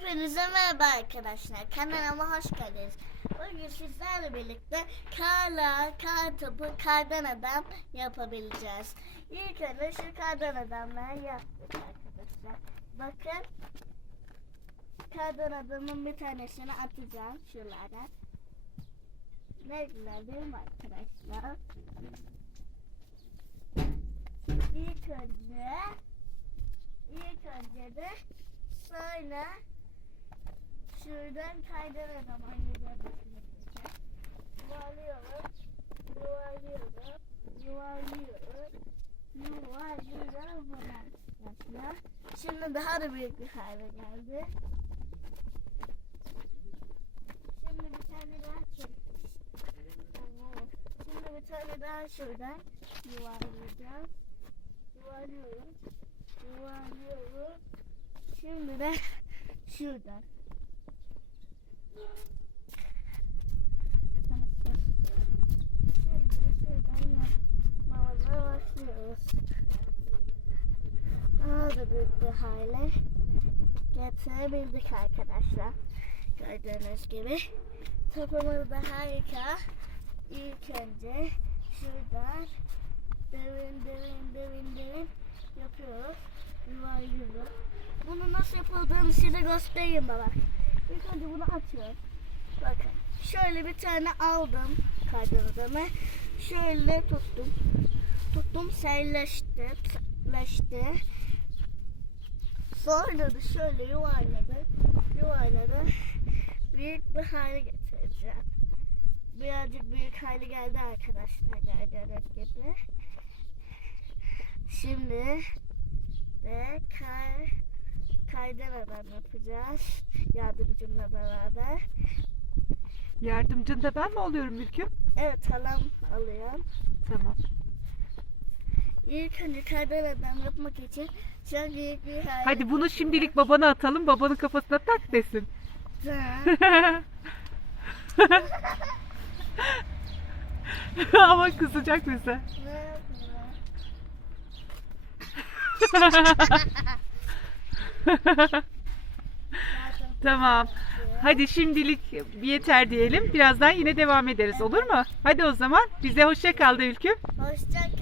Hepinize merhaba arkadaşlar. Kanalıma hoş geldiniz. Bugün sizlerle birlikte karla, kar topu, kardan adam yapabileceğiz. İlk önce şu kardan adamları yaptık arkadaşlar. Bakın. Kardan adamın bir tanesini atacağım şuralara. Ne güzel değil mi arkadaşlar? İlk önce ilk önce de sonra şuradan kaydıra zaman yuvarlıyorum. Yuvarlıyorum. Yuvarlıyorum. Yuvarlıyorum. Yuvarlıyorum bunu arkadaşlar. Şimdi daha da büyük bir hale geldi. Şimdi bir tane daha çek. Şimdi bir tane daha şuradan yuvarlayacağım. Yuvarlıyorum. Yuvarlıyorum. Şimdi de şuradan. Şimdi şuradan yapmamıza başlıyoruz. Daha da büyük bir hale getirebildik arkadaşlar. Gördüğünüz gibi. Topumuz da harika. İlk önce şuradan derin derin derin derin yapıyoruz. Yuvarlıyoruz. Bunu nasıl yapıldığını size göstereyim baba. İlk önce bunu açıyoruz. Bakın. Şöyle bir tane aldım kaydırdım. Şöyle tuttum. Tuttum serleşti. Serleşti. Sonra da şöyle yuvarladım. Yuvarladım. Büyük bir hale getireceğim. Birazcık büyük hale geldi arkadaşlar gördüğünüz gibi. Şimdi de kay, kaydan adam yapacağız. Yardımcımla beraber. Yardımcın da ben mi oluyorum Ülküm? Evet halam alıyorum. Tamam. İlk önce kaydan adam yapmak için çok büyük bir hale. Hadi bunu şimdilik babana atalım. Babanın kafasına tak desin. Ama kızacak bize. Ne? tamam. Hadi şimdilik yeter diyelim. Birazdan yine devam ederiz olur mu? Hadi o zaman bize hoşça kal de Ülküm. Hoşça